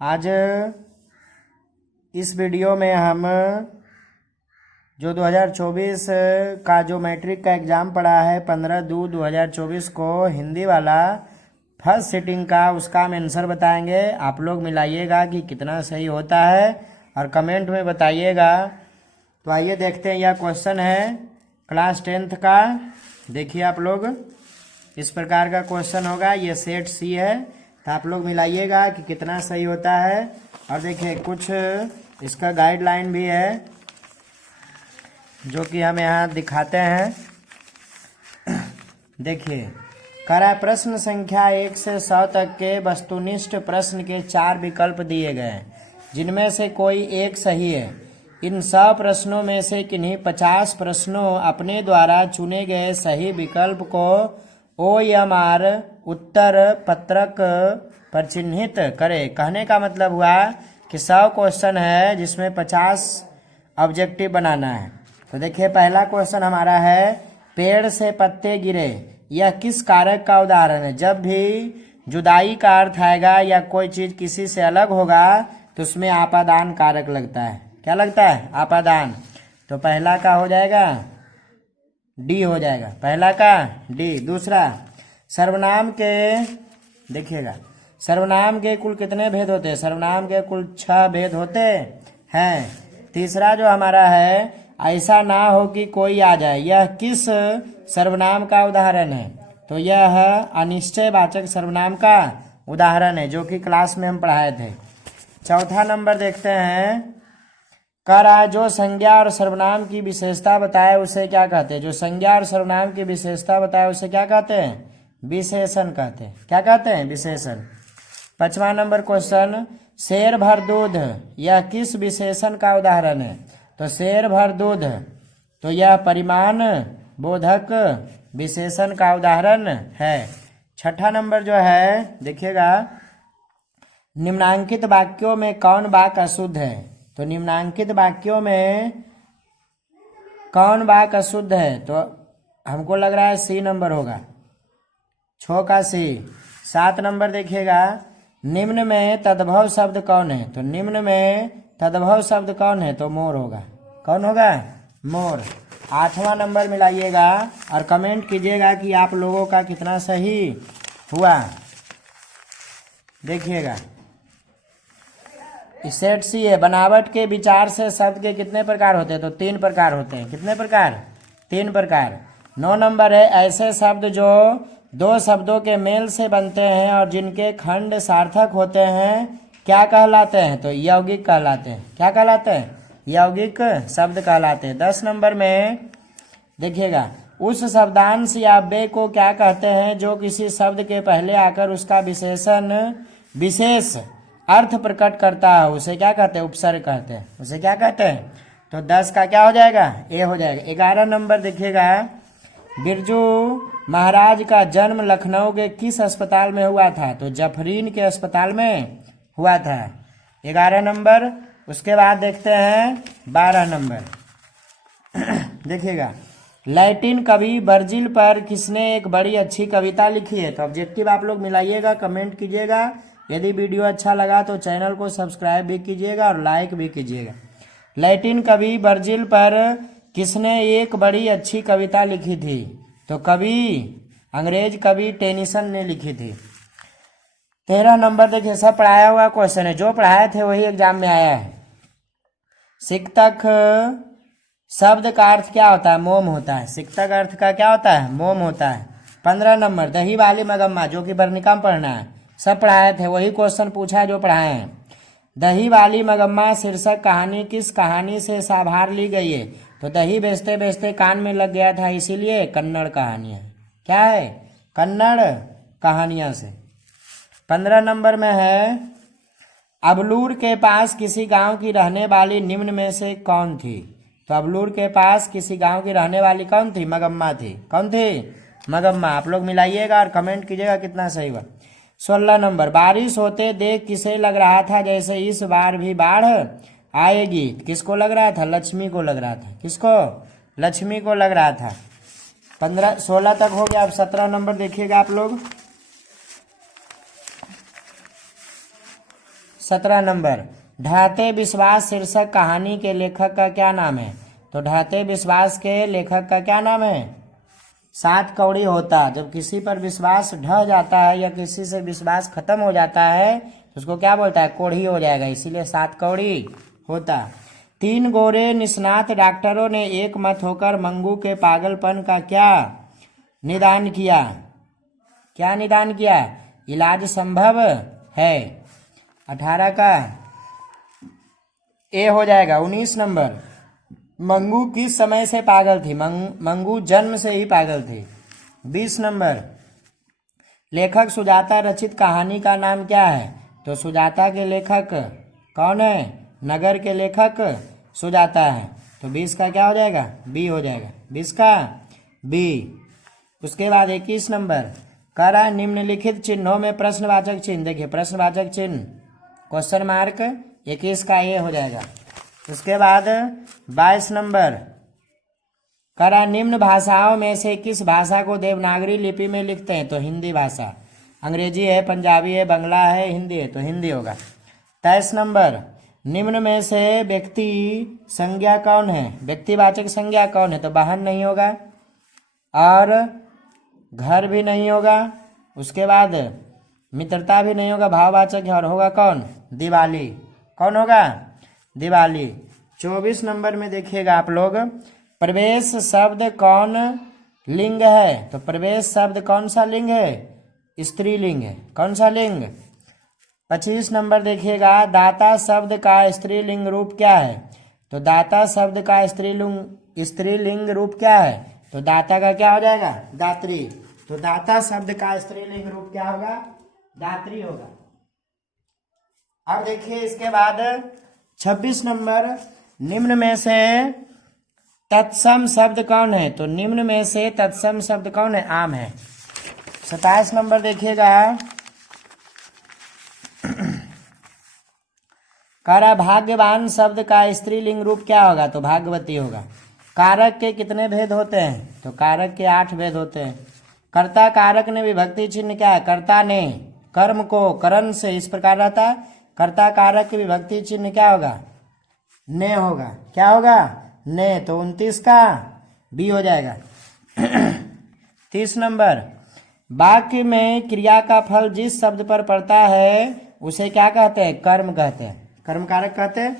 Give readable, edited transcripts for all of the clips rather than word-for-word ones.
आज इस वीडियो में हम जो 2024 का जो मैट्रिक का एग्ज़ाम पड़ा है 15/2/2024 को हिंदी वाला फर्स्ट सिटिंग का उसका हम आंसर बताएंगे। आप लोग मिलाइएगा कि कितना सही होता है और कमेंट में बताइएगा। तो आइए देखते हैं, यह क्वेश्चन है क्लास 10th का। देखिए आप लोग, इस प्रकार का क्वेश्चन होगा। ये सेट सी है, तो आप लोग मिलाइएगा कि कितना सही होता है। और देखिए कुछ इसका गाइडलाइन भी है जो कि हम यहाँ दिखाते हैं। देखिए, करा प्रश्न संख्या 1 से 100 तक के वस्तुनिष्ठ प्रश्न के 4 विकल्प दिए गए हैं, जिनमें से कोई एक सही है। इन 100 प्रश्नों में से किन्हीं 50 प्रश्नों अपने द्वारा चुने गए सही विकल्प को OMR उत्तर पत्रक पर चिन्हित करें। कहने का मतलब हुआ कि 100 क्वेश्चन है जिसमें 50 ऑब्जेक्टिव बनाना है। तो देखिए पहला क्वेश्चन हमारा है, पेड़ से पत्ते गिरे, यह किस कारक का उदाहरण है। जब भी जुदाई का अर्थ आएगा या कोई चीज़ किसी से अलग होगा तो उसमें आपादान कारक लगता है। क्या लगता है? आपादान। तो पहला का हो जाएगा डी हो जाएगा, पहला का डी। दूसरा, सर्वनाम के, देखिएगा सर्वनाम के कुल कितने भेद होते हैं। सर्वनाम के कुल 6 भेद होते हैं। तीसरा जो हमारा है, ऐसा ना हो कि कोई आ जाए, यह किस सर्वनाम का उदाहरण है। तो यह अनिश्चयवाचक सर्वनाम का उदाहरण है, जो कि क्लास में हम पढ़ाए थे। चौथा नंबर देखते हैं, करा जो संज्ञा और सर्वनाम की विशेषता बताए उसे क्या कहते हैं। जो संज्ञा और सर्वनाम की विशेषता बताए उसे क्या कहते हैं? विशेषण कहते हैं। क्या कहते हैं? विशेषण। 5वां नंबर क्वेश्चन, शेर भर दूध, यह किस विशेषण का उदाहरण है। तो शेर भर दूध, तो यह परिमाण बोधक विशेषण का उदाहरण है। 6ठा नंबर जो है, देखिएगा, निम्नांकित वाक्यों में कौन वाक्य अशुद्ध है। तो निम्नांकित वाक्यों में कौन वाक्य अशुद्ध है। तो हमको लग रहा है सी नंबर होगा, 6 का सी। 7 नंबर देखिएगा, निम्न में तद्भव शब्द कौन है। तो निम्न में तद्भव शब्द कौन है। तो मोर होगा। कौन होगा? मोर। 8वां नंबर मिलाइएगा और कमेंट कीजिएगा कि आप लोगों का कितना सही हुआ। देखिएगा, सेट सी है, बनावट के विचार से शब्द के कितने प्रकार होते हैं। तो 3 प्रकार होते हैं। कितने प्रकार? 3 प्रकार। 9 नंबर है, ऐसे शब्द जो 2 शब्दों के मेल से बनते हैं और जिनके खंड सार्थक होते हैं क्या कहलाते हैं। तो यौगिक कहलाते हैं। क्या कहलाते हैं? यौगिक शब्द कहलाते हैं। 10 नंबर में देखिएगा, उस शब्दांश या व्यय को क्या कहते हैं जो किसी शब्द के पहले आकर उसका विशेष अर्थ प्रकट करता है, उसे क्या कहते हैं? उपसर्ग कहते हैं। उसे क्या कहते हैं? तो 10 का क्या हो जाएगा? ए हो जाएगा। 11 नंबर देखिएगा, बिरजू महाराज का जन्म लखनऊ के किस अस्पताल में हुआ था। तो जफरीन के अस्पताल में हुआ था। 11 नंबर। उसके बाद देखते हैं 12 नंबर। देखिएगा, लैटिन कवि वर्जिल पर किसने एक बड़ी अच्छी कविता लिखी है। तो ऑब्जेक्टिव आप लोग मिलाइएगा, कमेंट कीजिएगा। यदि वीडियो अच्छा लगा तो चैनल को सब्सक्राइब भी कीजिएगा और लाइक भी कीजिएगा। लैटिन कवि वर्जिल पर किसने एक बड़ी अच्छी कविता लिखी थी। तो अंग्रेज कवि टेनिसन ने लिखी थी। 13 नंबर देखिए, सब पढ़ाया हुआ क्वेश्चन है, जो पढ़ाए थे वही एग्जाम में आया है। सिक्तक शब्द का अर्थ क्या होता है? मोम होता है। सिक्तक अर्थ का क्या होता है? मोम होता है। 15 नंबर, दही वाली मगम्मा, जो कि वर्णिका में पढ़ना है। सब पढ़ाए थे, वही क्वेश्चन पूछा है जो पढ़ाए हैं। दही वाली मगम्मा शीर्षक कहानी किस कहानी से साभार ली गई है। तो दही बेचते बेचते कान में लग गया था, इसीलिए कन्नड़ कहानियाँ। क्या है? कन्नड़ कहानियाँ से। 15 नंबर में है, अबलूर के पास किसी गांव की रहने वाली निम्न में से कौन थी। तो अबलूर के पास किसी गांव की रहने वाली कौन थी? मगम्मा थी। कौन थी? मगम्मा। आप लोग मिलाइएगा और कमेंट कीजिएगा कितना सही हुआ। 16 नंबर, बारिश होते देख किसे लग रहा था जैसे इस बार भी बाढ़ आएगी। किसको लग रहा था? लक्ष्मी को लग रहा था। किसको? लक्ष्मी को लग रहा था। 16 तक हो गया। अब 17 नंबर देखिएगा आप लोग। 17 नंबर, ढहते विश्वास शीर्षक कहानी के लेखक का क्या नाम है? तो ढहते विश्वास के लेखक का क्या नाम है? 7 कौड़ी होता। जब किसी पर विश्वास ढह जाता है या किसी से विश्वास खत्म हो जाता है तो उसको क्या बोलता है? कोढ़ी हो जाएगा, इसीलिए 7 कौड़ी होता। 3 गोरे निष्णात डॉक्टरों ने एक मत होकर मंगू के पागलपन का क्या निदान किया? क्या निदान किया? इलाज संभव है। 18 का ए हो जाएगा। 19 नंबर, मंगू किस समय से पागल थी? मंगू जन्म से ही पागल थी। 20 नंबर, लेखक सुजाता रचित कहानी का नाम क्या है? तो सुजाता के लेखक कौन है? नगर के लेखक सुजाता है। तो 20 का क्या हो जाएगा? बी हो जाएगा। 20 का बी। उसके बाद 21 नंबर, करा निम्नलिखित चिन्हों में प्रश्नवाचक चिन्ह। देखिए प्रश्नवाचक चिन्ह क्वेश्चन मार्क, 21 का ये हो जाएगा। उसके बाद 22 नंबर, करा निम्न भाषाओं में से किस भाषा को देवनागरी लिपि में लिखते हैं? तो हिंदी भाषा। अंग्रेजी है, पंजाबी है, बंगला है, हिंदी है, तो हिंदी होगा। 23 नंबर, निम्न में से व्यक्ति संज्ञा कौन है? व्यक्तिवाचक संज्ञा कौन है? तो वाहन नहीं होगा और घर भी नहीं होगा। उसके बाद मित्रता भी नहीं होगा, भाववाचक है, और होगा कौन? दिवाली। कौन होगा? दिवाली। 24 नंबर में देखिएगा आप लोग, प्रवेश शब्द कौन लिंग है? तो प्रवेश शब्द कौन सा लिंग है? स्त्रीलिंग है। कौन सा लिंग? 25 नंबर देखिएगा, दाता शब्द का स्त्रीलिंग रूप क्या है? तो दाता शब्द का स्त्रीलिंग रूप क्या है? तो दाता का क्या हो जाएगा? दात्री। तो दाता शब्द का स्त्रीलिंग रूप क्या होगा? दात्री होगा। अब देखिए इसके बाद 26 नंबर, निम्न में से तत्सम शब्द कौन है? तो निम्न में से तत्सम शब्द कौन है? आम है। 27 नंबर देखिएगा, करा भाग्यवान शब्द का स्त्रीलिंग रूप क्या होगा? तो भाग्यवती होगा। कारक के कितने भेद होते हैं? तो कारक के 8 भेद होते हैं। कर्ता कारक ने विभक्ति चिन्ह क्या है? कर्ता ने कर्म को करण से इस प्रकार रहता है। कर्ता कारक की विभक्ति चिन्ह क्या होगा? ने होगा। क्या होगा? ने। तो 29 का बी हो जाएगा। 30 नंबर, वाक्य में क्रिया का फल जिस शब्द पर पड़ता है उसे क्या कहते हैं? कर्म कहते हैं, कर्म कारक कहते हैं।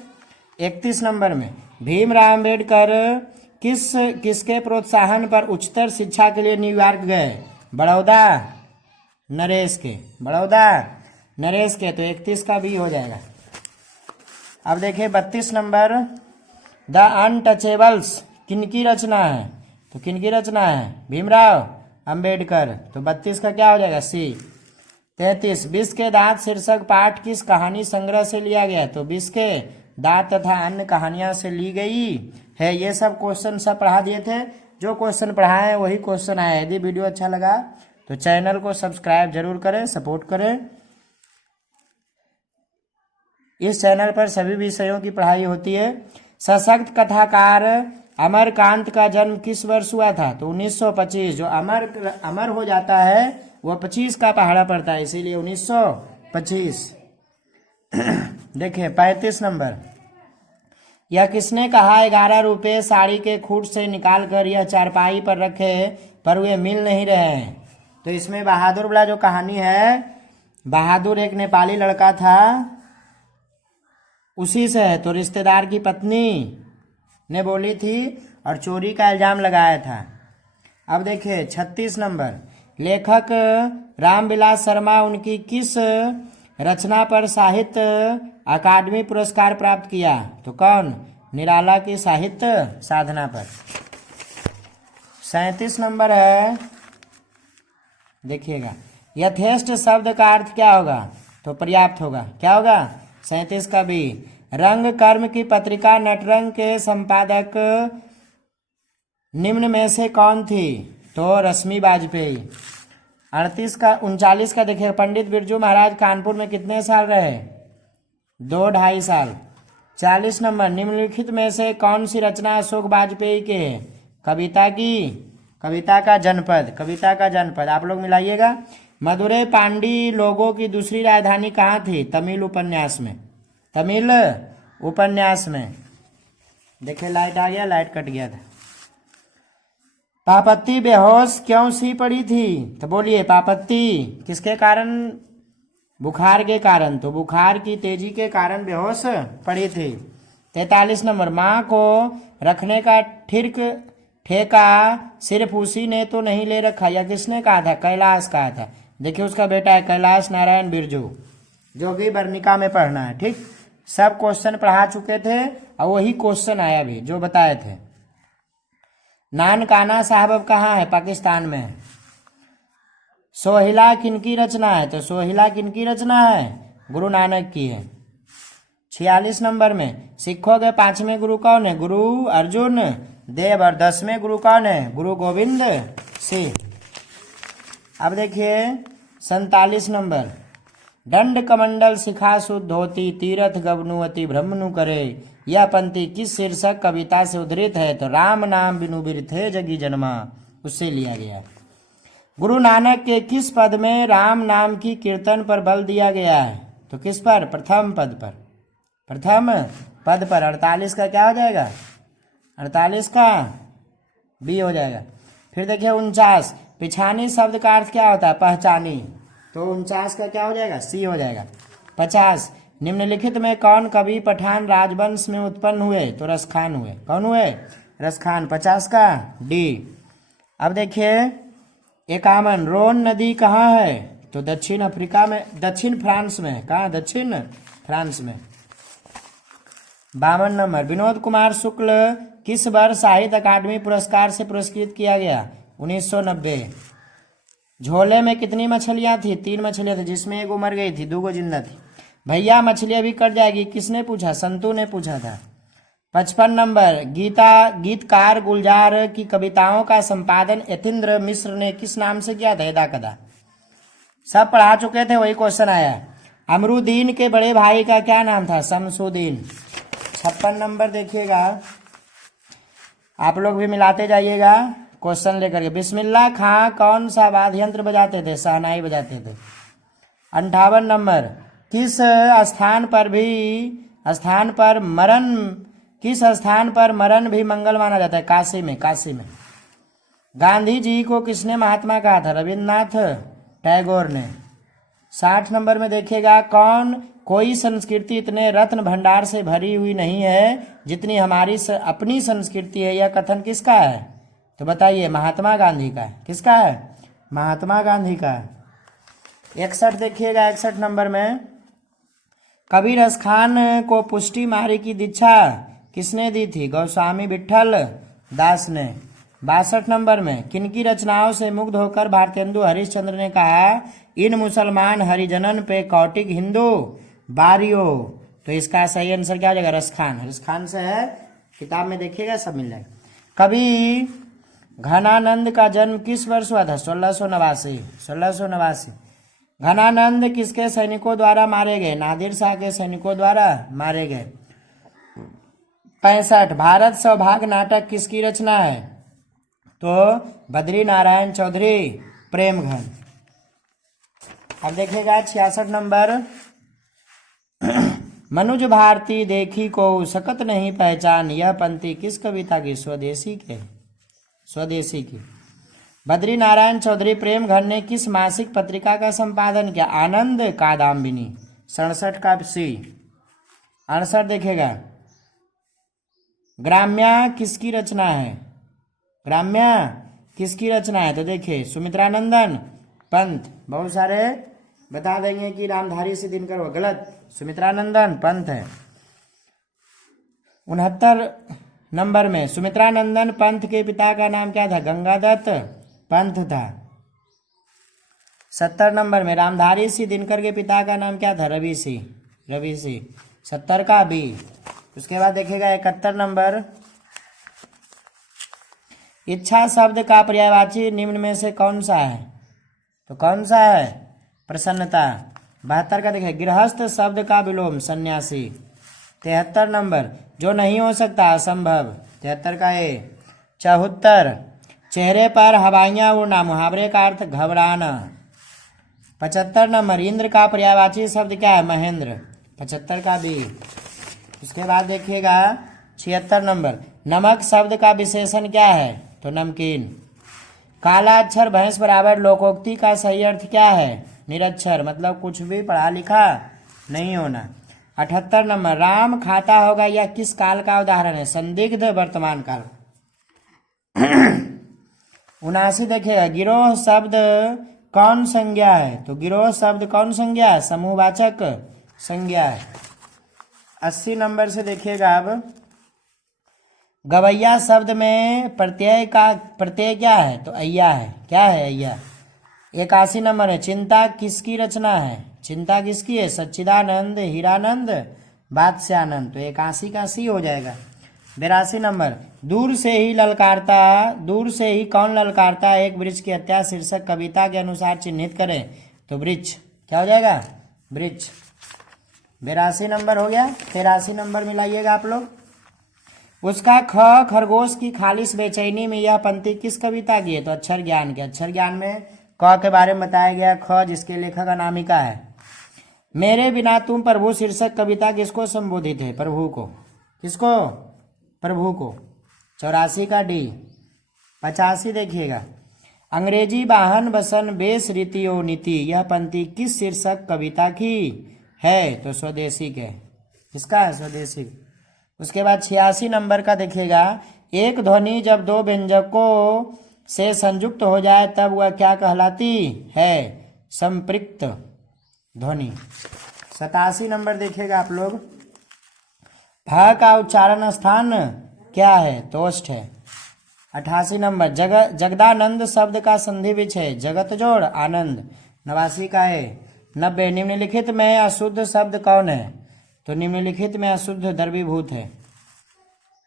31 नंबर में, भीमराव अम्बेडकर किसके प्रोत्साहन पर उच्चतर शिक्षा के लिए न्यूयॉर्क गए? बड़ौदा नरेश के। बड़ौदा नरेश के। तो 31 का बी हो जाएगा। अब देखिए 32 नंबर, द अनटचेबल्स किनकी रचना है? तो किनकी रचना है? भीमराव अंबेडकर। तो 32 का क्या हो जाएगा? सी। 33, विष के दांत शीर्षक पाठ किस कहानी संग्रह से लिया गया? तो विष के दांत तथा अन्य कहानियां से ली गई है। ये सब क्वेश्चन सब पढ़ा दिए थे। जो क्वेश्चन पढ़ाए हैं वही क्वेश्चन आया। यदि वीडियो अच्छा लगा तो चैनल को सब्सक्राइब जरूर करें, सपोर्ट करें। इस चैनल पर सभी विषयों की पढ़ाई होती है। सशक्त कथाकार अमरकांत का जन्म किस वर्ष हुआ था? तो 1925। जो अमर हो जाता है वह 25 का पहाड़ा पड़ता है, इसीलिए 1925। देखिए 35 नंबर, यह किसने कहा 11 रुपये साड़ी के खूट से निकाल कर यह चारपाई पर रखे पर वे मिल नहीं रहे हैं? तो इसमें बहादुर वाला जो कहानी है, बहादुर एक नेपाली लड़का था, उसी से है। तो रिश्तेदार की पत्नी ने बोली थी और चोरी का इल्जाम लगाया था। अब देखिए 36 नंबर, लेखक रामविलास शर्मा उनकी किस रचना पर साहित्य अकादमी पुरस्कार प्राप्त किया? तो कौन? निराला की साहित्य साधना पर। 37 नंबर है, देखिएगा, यथेष्ट शब्द का अर्थ क्या होगा? तो पर्याप्त होगा। क्या होगा? 37 का भी। रंग कर्म की पत्रिका नटरंग के संपादक निम्न में से कौन थी? तो रश्मि वाजपेयी। 39 का देखिए, पंडित बिरजू महाराज कानपुर में कितने साल रहे? 2-2.5 साल। 40 नंबर, निम्नलिखित में से कौन सी रचना अशोक वाजपेयी के है? कविता की, कविता का जनपद, कविता का जनपद। आप लोग मिलाइएगा। मदुरै पांडी लोगों की दूसरी राजधानी कहाँ थी? तमिल उपन्यास में। तमिल उपन्यास में। देखिए लाइट आ गया, लाइट कट गया था। पापत्ती बेहोश क्यों सी पड़ी थी? तो बोलिए पापत्ती किसके कारण? बुखार के कारण। तो बुखार की तेजी के कारण बेहोश पड़ी थी। 43 नंबर, माँ को रखने का ठेका सिर्फ उसी ने तो नहीं ले रखा, या किसने कहा था? कैलाश कहा था। देखिए उसका बेटा है कैलाश नारायण बिरजू, जो कि वर्णिका में पढ़ना है। ठीक, सब क्वेश्चन पढ़ा चुके थे और वही क्वेश्चन आया भी जो बताए थे। नानकाना साहब अब कहाँ है? पाकिस्तान में है। सोहिला किनकी रचना है? तो सोहिला किनकी रचना है? गुरु नानक की है। 46 नंबर में, सिखों के 5वें गुरु कौन है? गुरु अर्जुन देव। और 10वें गुरु कौन है? गुरु गोविंद सिंह। अब देखिए 47 नंबर, दंड कमंडल शिखा शुद्ध होती तीरथ गवनुवती ब्रह्मनु करे, यह पंक्ति किस शीर्षक कविता से उद्धृत है? तो राम नाम बिनु बिरथे जगी जन्मा, उससे लिया गया। गुरु नानक के किस पद में राम नाम की कीर्तन पर बल दिया गया है? तो किस पर? प्रथम पद पर। प्रथम पद पर। 48 का क्या हो जाएगा? 48 का बी हो जाएगा। फिर देखिए 49, पिछानी शब्द का अर्थ क्या होता है? पहचानी। तो 49 का क्या हो जाएगा? सी हो जाएगा। 50, निम्नलिखित में कौन कवि पठान राजवंश में उत्पन्न हुए? तो रसखान हुए। कौन हुए? रसखान। 50 का डी। अब देखिए 51, रोन नदी कहाँ है? तो दक्षिण अफ्रीका में, दक्षिण फ्रांस में। कहाँ? दक्षिण फ्रांस में। 52 नंबर, विनोद कुमार शुक्ल किस वर्ष साहित्य अकादमी पुरस्कार से पुरस्कृत किया गया? 1990। झोले में कितनी मछलियां थी? 3 मछलियां थी, जिसमें एक मर गई थी, 2 जिंदा थी। भैया मछली अभी कट जाएगी, किसने पूछा? संतू ने पूछा था। 55 नंबर, गीतकार गुलजार की कविताओं का संपादन यतीन्द्र मिश्र ने किस नाम से किया था? यदा कदा। सब पढ़ा चुके थे, वही क्वेश्चन आया। अमरुद्दीन के बड़े भाई का क्या नाम था? शमसुद्दीन। 56 नंबर देखिएगा, आप लोग भी मिलाते जाइएगा क्वेश्चन लेकर के। बिस्मिल्लाह खां कौन सा वाद्य यंत्र बजाते थे? शहनाई बजाते थे। 58 नंबर, किस स्थान पर मरण भी मंगल माना जाता है? काशी में। काशी में। गांधी जी को किसने महात्मा कहा था? रविन्द्रनाथ टैगोर ने। 60 नंबर में देखिएगा, कोई संस्कृति इतने रत्न भंडार से भरी हुई नहीं है जितनी हमारी अपनी संस्कृति है। यह कथन किसका है? तो बताइए। महात्मा गांधी का है। किसका है? महात्मा गांधी का है। 61 देखिएगा, 61 नंबर में, कबीर रसखान को पुष्टि मारी की दीक्षा किसने दी थी? गोस्वामी विठल दास ने। 62 नंबर में, किनकी रचनाओं से मुग्ध होकर भारतेंदु हरिश्चंद्र ने कहा, इन मुसलमान हरिजनन पे कौटिक हिंदू बारियो। तो इसका सही आंसर क्या हो जाएगा? रसखान। रसखान से है, किताब में देखिएगा, सब मिल जाएगा। कवि घनानंद का जन्म किस वर्ष हुआ था? 1689। 1689। घनानंद किसके सैनिकों द्वारा मारे गए? नादिर शाह के सैनिकों द्वारा मारे गए। 65, भारत सौभाग्य नाटक किसकी रचना है? तो बद्री नारायण चौधरी प्रेमघन। अब देखिएगा 66 नंबर, मनुज भारती देखी को सकत नहीं पहचान, यह पंक्ति किस कविता की? स्वदेशी के। स्वदेशी की। बद्री नारायण चौधरी प्रेमघन ने किस मासिक पत्रिका का संपादन किया? आनंद कादम्बिनी। 67 का सी। 68 देखेगा, ग्राम्या किसकी रचना है? ग्राम्या किसकी रचना है? तो देखिए सुमित्रानंदन पंत। बहुत सारे बता देंगे कि रामधारी से दिनकर, वो गलत, सुमित्रानंदन पंत है। 69 नंबर में, सुमित्रानंदन पंत के पिता का नाम क्या था? गंगादत्त पंत था। 70 नंबर में, रामधारी सिंह दिनकर के पिता का नाम क्या था? रवि सिंह। रवि सिंह। 70 का बी। उसके बाद देखिएगा 71 नंबर, इच्छा शब्द का पर्यायवाची निम्न में से कौन सा है? तो कौन सा है? प्रसन्नता। 72 का देखिए, गृहस्थ शब्द का विलोम सन्यासी। 73 नंबर, जो नहीं हो सकता असंभव। 73 का ए। 74, चेहरे पर हवाइयां उड़ना, मुहावरे का अर्थ घबराना। 75 नंबर, इंद्र का पर्यायवाची शब्द क्या है? महेंद्र। 75 का बी। उसके बाद देखिएगा 76 नंबर, नमक शब्द का विशेषण क्या है? तो नमकीन। काला अक्षर भैंस बराबर लोकोक्ति का सही अर्थ क्या है? निरक्षर, मतलब कुछ भी पढ़ा लिखा नहीं होना। 78 नंबर, राम खाता होगा यह किस काल का उदाहरण है? संदिग्ध वर्तमान काल। 79 देखिएगा, गिरोह शब्द कौन संज्ञा है? तो गिरोह शब्द कौन संज्ञा है? समूहवाचक संज्ञा है। 80 नंबर से देखिएगा अब, गवैया शब्द में प्रत्यय क्या है? तो अय्या है। क्या है? अय्या। 81 नंबर है, चिंता किसकी रचना है? चिंता किसकी है? सच्चिदानंद, हीरानंद, बादशानंद। तो 81 का सी हो जाएगा। 82 नंबर, दूर से ही कौन ललकारता एक वृक्ष की हत्या शीर्षक कविता के अनुसार चिन्हित करें। तो वृक्ष। क्या हो जाएगा? वृक्ष। 82 नंबर हो गया। 83 नंबर मिलाइएगा आप लोग। उसका खरगोश की खालिश बेचैनी में यह पंक्ति किस कविता की है? तो अक्षर ज्ञान के। अक्षर ज्ञान में क के बारे में बताया गया, ख जिसके लेखक अनामिका है। मेरे बिना तुम प्रभु शीर्षक कविता किसको संबोधित है? प्रभु को। किसको? प्रभु को। 84 का डी। 85 देखिएगा, अंग्रेजी वाहन बसन बेस रीतियो नीति यह पंक्ति किस शीर्षक कविता की है? तो स्वदेशी के। किसका है? स्वदेशी। उसके बाद 86 नंबर का देखिएगा, एक ध्वनि जब दो व्यंजकों से संयुक्त हो जाए तब वह क्या कहलाती है? संपृक्त ध्वनि। 87 नंबर देखिएगा आप लोग, भ का उच्चारण स्थान क्या है? तो ओष्ठ है। 88 नंबर, जगदानंद शब्द का संधि विच्छेद है जगत जोड़ आनंद। 89 का है। 90, निम्नलिखित में अशुद्ध शब्द कौन है? तो निम्नलिखित में अशुद्ध द्रवीभूत है।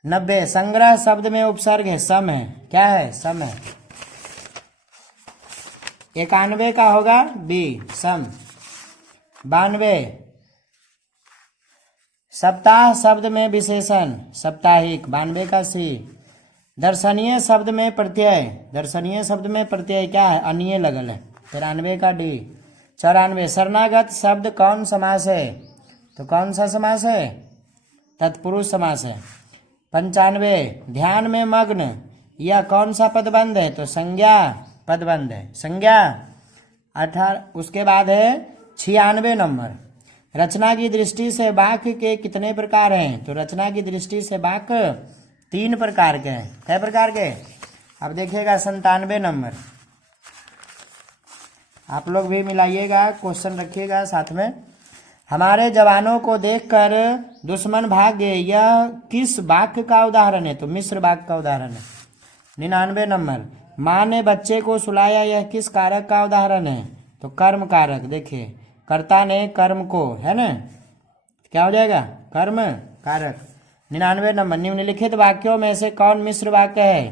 90, संग्रह शब्द में उपसर्ग है सम है। क्या है? सम है। 91 का होगा बी, सम। 92, सप्ताह शब्द में विशेषण साप्ताहिक। 92 का सी। दर्शनीय शब्द में प्रत्यय। दर्शनीय शब्द में प्रत्यय क्या है? अनीय लगल है। 93 का डी। 94, शरणागत शब्द कौन समास है? तो कौन सा समास है? तत्पुरुष समास है। 95, ध्यान में मग्न यह कौन सा पदबंध है? तो संज्ञा पदबंध है। संज्ञा। 18, उसके बाद है 96 नंबर, रचना की दृष्टि से वाक्य के कितने प्रकार हैं? तो रचना की दृष्टि से वाक्य 3 प्रकार के हैं। कै प्रकार के? अब देखिएगा 97 नंबर, आप लोग भी मिलाइएगा, क्वेश्चन रखिएगा साथ में। हमारे जवानों को देखकर दुश्मन भाग गए यह किस वाक्य का उदाहरण है? तो मिश्र वाक्य का उदाहरण है। 99 नंबर, माँ ने बच्चे को सुलाया यह किस कारक का उदाहरण है? तो कर्म कारक। देखिए, कर्ता ने कर्म को, है ना, क्या हो जाएगा? कर्म कारक। 99 नंबर, निम्नलिखित वाक्यों में से कौन मिश्र वाक्य है?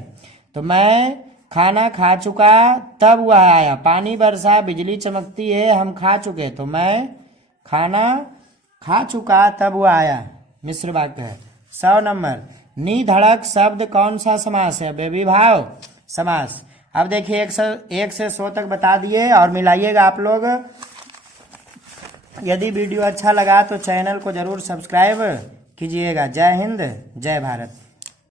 तो मैं खाना खा चुका तब वह आया, पानी बरसा बिजली चमकती है हम खा चुके। तो मैं खाना खा चुका तब वह आया, मिश्र वाक्य है। 100 नंबर, निधड़क शब्द कौन सा समास है? बेविभाव समास। अब देखिए 1 से 100 तक बता दिए और मिलाइएगा आप लोग। यदि वीडियो अच्छा लगा तो चैनल को जरूर सब्सक्राइब कीजिएगा। जय हिंद, जय भारत।